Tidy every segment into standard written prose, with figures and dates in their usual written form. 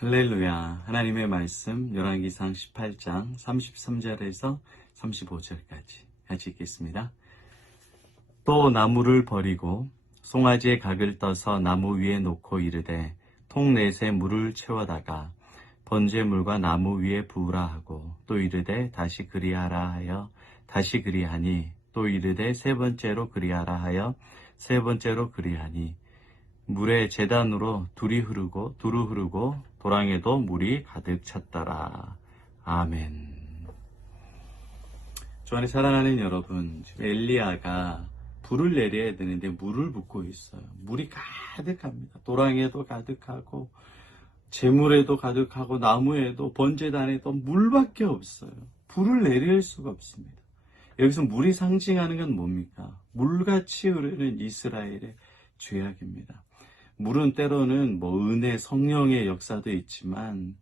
할렐루야. 하나님의 말씀 열왕기상 18장 33절에서 35절까지 같이 읽겠습니다. 또 나무를 버리고 송아지의 각을 떠서 나무 위에 놓고 이르되 통넷에 물을 채워다가 번제물과 나무 위에 부으라 하고 또 이르되 다시 그리하라 하여 다시 그리하니 또 이르되 세 번째로 그리하라 하여 세 번째로 그리하니 물에 제단으로 두루 흐르고 도랑에도 물이 가득 찼더라. 아멘. 주 안에 사랑하는 여러분, 지금 엘리야가 불을 내려야 되는데 물을 붓고 있어요. 물이 가득합니다. 도랑에도 가득하고 재물에도 가득하고 나무에도 번제단에도 물밖에 없어요. 불을 내릴 수가 없습니다. 여기서 물이 상징하는 건 뭡니까? 물같이 흐르는 이스라엘의 죄악입니다. 물은 때로는 은혜, 성령의 역사도 있지만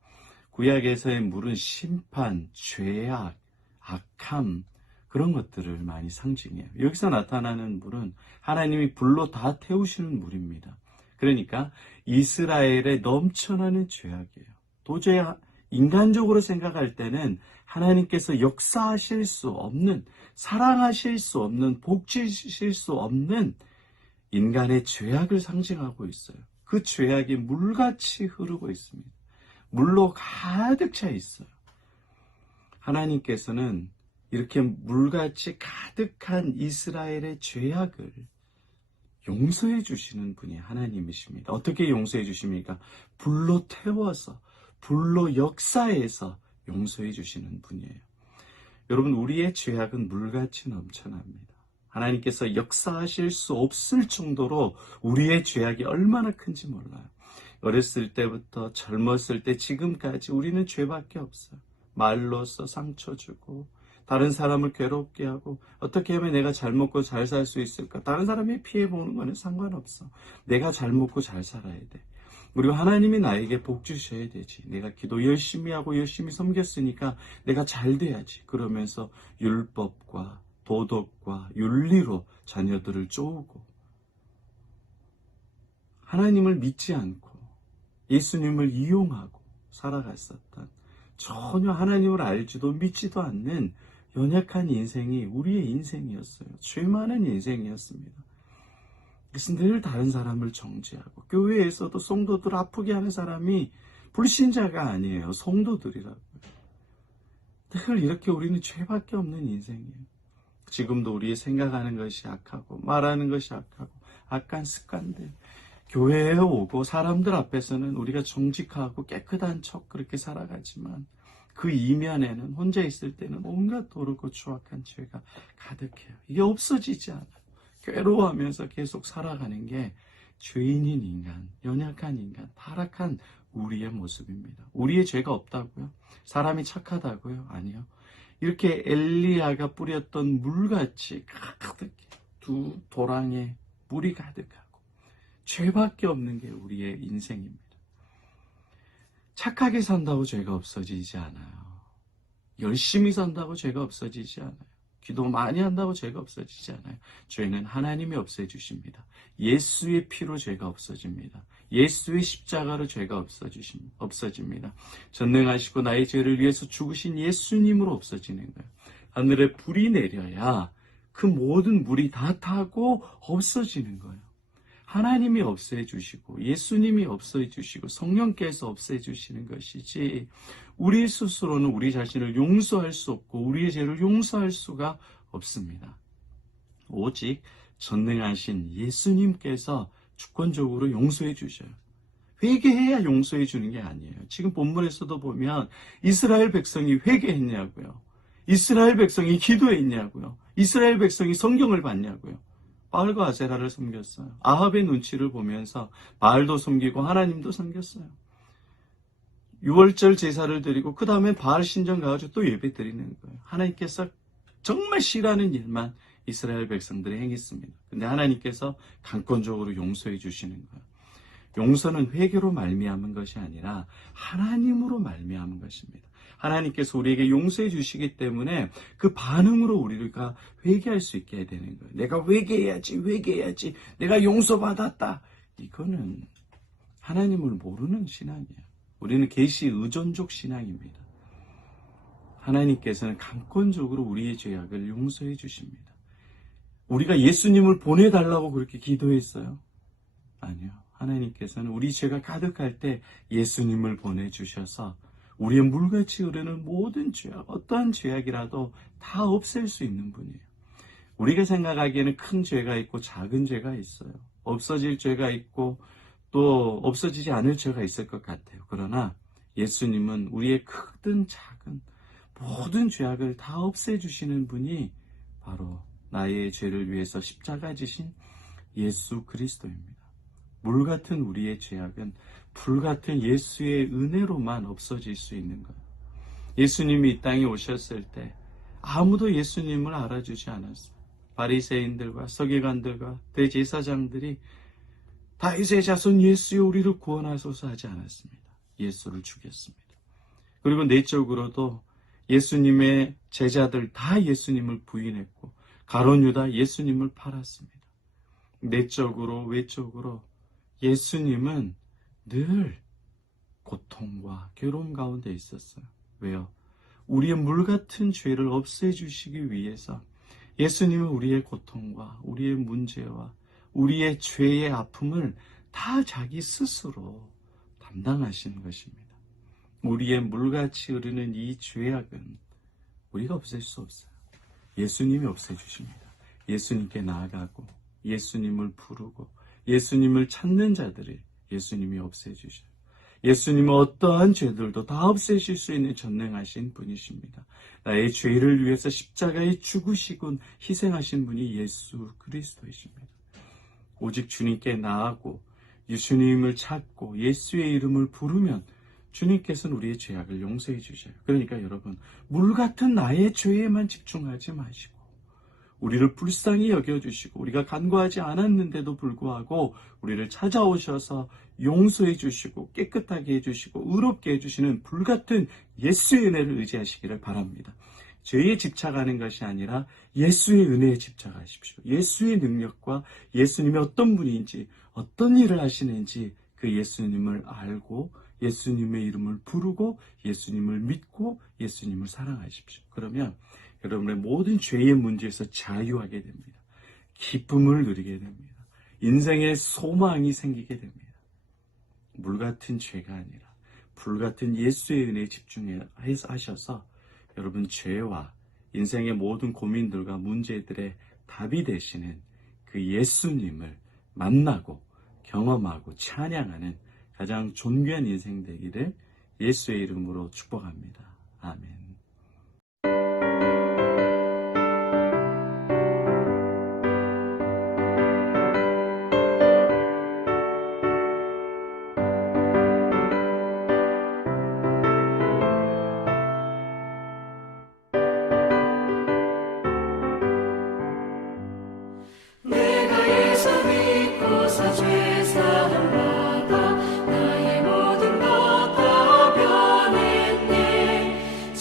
구약에서의 물은 심판, 죄악, 악함 그런 것들을 많이 상징해요. 여기서 나타나는 물은 하나님이 불로 다 태우시는 물입니다. 그러니까 이스라엘에 넘쳐나는 죄악이에요. 도저히 인간적으로 생각할 때는 하나님께서 역사하실 수 없는, 사랑하실 수 없는, 복 주실 수 없는 인간의 죄악을 상징하고 있어요. 그 죄악이 물같이 흐르고 있습니다. 물로 가득 차 있어요. 하나님께서는 이렇게 물같이 가득한 이스라엘의 죄악을 용서해 주시는 분이 하나님이십니다. 어떻게 용서해 주십니까? 불로 태워서, 불로 역사해서 용서해 주시는 분이에요. 여러분, 우리의 죄악은 물같이 넘쳐납니다. 하나님께서 역사하실 수 없을 정도로 우리의 죄악이 얼마나 큰지 몰라요. 어렸을 때부터 젊었을 때 지금까지 우리는 죄밖에 없어요. 말로써 상처 주고 다른 사람을 괴롭게 하고 어떻게 하면 내가 잘 먹고 잘 살 수 있을까? 다른 사람이 피해 보는 거는 상관없어. 내가 잘 먹고 잘 살아야 돼. 그리고 하나님이 나에게 복 주셔야 되지. 내가 기도 열심히 하고 열심히 섬겼으니까 내가 잘 돼야지. 그러면서 율법과 도덕과 윤리로 자녀들을 쪼우고 하나님을 믿지 않고 예수님을 이용하고 살아갔었던 전혀 하나님을 알지도 믿지도 않는 연약한 인생이 우리의 인생이었어요. 죄 많은 인생이었습니다. 그래서 늘 다른 사람을 정죄하고 교회에서도 성도들 아프게 하는 사람이 불신자가 아니에요. 성도들이라고요. 늘 이렇게 우리는 죄밖에 없는 인생이에요. 지금도 우리의 생각하는 것이 악하고 말하는 것이 악하고 악한 습관들, 교회에 오고 사람들 앞에서는 우리가 정직하고 깨끗한 척 그렇게 살아가지만 그 이면에는 혼자 있을 때는 온갖 도르고 추악한 죄가 가득해요. 이게 없어지지 않아요. 괴로워하면서 계속 살아가는 게 죄인인 인간, 연약한 인간, 타락한 우리의 모습입니다. 우리의 죄가 없다고요? 사람이 착하다고요? 아니요. 이렇게 엘리야가 뿌렸던 물같이 가득해 두 도랑에 물이 가득하고 죄밖에 없는 게 우리의 인생입니다. 착하게 산다고 죄가 없어지지 않아요. 열심히 산다고 죄가 없어지지 않아요. 기도 많이 한다고 죄가 없어지지 않아요. 죄는 하나님이 없애주십니다. 예수의 피로 죄가 없어집니다. 예수의 십자가로 죄가 없어집니다. 전능하시고 나의 죄를 위해서 죽으신 예수님으로 없어지는 거예요. 하늘에 불이 내려야 그 모든 물이 다 타고 없어지는 거예요. 하나님이 없애주시고 예수님이 없애주시고 성령께서 없애주시는 것이지 우리 스스로는 우리 자신을 용서할 수 없고 우리의 죄를 용서할 수가 없습니다. 오직 전능하신 예수님께서 주권적으로 용서해 주셔요. 회개해야 용서해 주는 게 아니에요. 지금 본문에서도 보면 이스라엘 백성이 회개했냐고요. 이스라엘 백성이 기도했냐고요. 이스라엘 백성이 성경을 봤냐고요. 바알과 아세라를 섬겼어요. 아합의 눈치를 보면서 바알도 섬기고 하나님도 섬겼어요. 6월절 제사를 드리고 그 다음에 바알 신전 가가지고 또 예배 드리는 거예요. 하나님께서 정말 싫어하는 일만 이스라엘 백성들이 행했습니다. 근데 하나님께서 강권적으로 용서해 주시는 거예요. 용서는 회개로 말미암은 것이 아니라 하나님으로 말미암은 것입니다. 하나님께서 우리에게 용서해 주시기 때문에 그 반응으로 우리가 회개할 수 있게 되는 거예요. 내가 회개해야지. 내가 용서받았다. 이거는 하나님을 모르는 신앙이에요. 우리는 계시 의존적 신앙입니다. 하나님께서는 강권적으로 우리의 죄악을 용서해 주십니다. 우리가 예수님을 보내달라고 그렇게 기도했어요? 아니요. 하나님께서는 우리 죄가 가득할 때 예수님을 보내주셔서 우리의 물같이 흐르는 모든 죄악, 어떠한 죄악이라도 다 없앨 수 있는 분이에요. 우리가 생각하기에는 큰 죄가 있고 작은 죄가 있어요. 없어질 죄가 있고 또 없어지지 않을 죄가 있을 것 같아요. 그러나 예수님은 우리의 크든 작은 모든 죄악을 다 없애주시는 분이 바로 나의 죄를 위해서 십자가 지신 예수 그리스도입니다. 물 같은 우리의 죄악은 불 같은 예수의 은혜로만 없어질 수 있는 거예요. 예수님이 이 땅에 오셨을 때 아무도 예수님을 알아주지 않았어요. 바리새인들과 서기관들과 대제사장들이 다윗의 자손 예수여 우리를 구원하소서 하지 않았습니다. 예수를 죽였습니다. 그리고 내적으로도 예수님의 제자들 다 예수님을 부인했고 가룟 유다 예수님을 팔았습니다. 내적으로 외적으로 예수님은 늘 고통과 괴로움 가운데 있었어요. 왜요? 우리의 물 같은 죄를 없애주시기 위해서 예수님은 우리의 고통과 우리의 문제와 우리의 죄의 아픔을 다 자기 스스로 담당하시는 것입니다. 우리의 물같이 흐르는 이 죄악은 우리가 없앨 수 없어요. 예수님이 없애주십니다. 예수님께 나아가고 예수님을 부르고 예수님을 찾는 자들을 예수님이 없애주셔요. 예수님은 어떠한 죄들도 다 없애실 수 있는 전능하신 분이십니다. 나의 죄를 위해서 십자가에 죽으시고 희생하신 분이 예수 그리스도이십니다. 오직 주님께 나아가고 예수님을 찾고 예수의 이름을 부르면 주님께서는 우리의 죄악을 용서해 주셔요. 그러니까 여러분, 물 같은 나의 죄에만 집중하지 마시고 우리를 불쌍히 여겨주시고 우리가 간구하지 않았는데도 불구하고 우리를 찾아오셔서 용서해 주시고 깨끗하게 해주시고 의롭게 해주시는 불같은 예수의 은혜를 의지하시기를 바랍니다. 죄에 집착하는 것이 아니라 예수의 은혜에 집착하십시오. 예수의 능력과 예수님이 어떤 분인지 어떤 일을 하시는지 그 예수님을 알고 예수님의 이름을 부르고 예수님을 믿고 예수님을 사랑하십시오. 그러면 여러분의 모든 죄의 문제에서 자유하게 됩니다. 기쁨을 누리게 됩니다. 인생의 소망이 생기게 됩니다. 물 같은 죄가 아니라 불 같은 예수의 은혜에 집중하셔서 여러분 죄와 인생의 모든 고민들과 문제들의 답이 되시는 그 예수님을 만나고 경험하고 찬양하는 가장 존귀한 인생 되기를 예수의 이름으로 축복합니다. 아멘. 내가 예수 믿고서 죄사함 받아 나의 모든 것 다 변했네.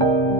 주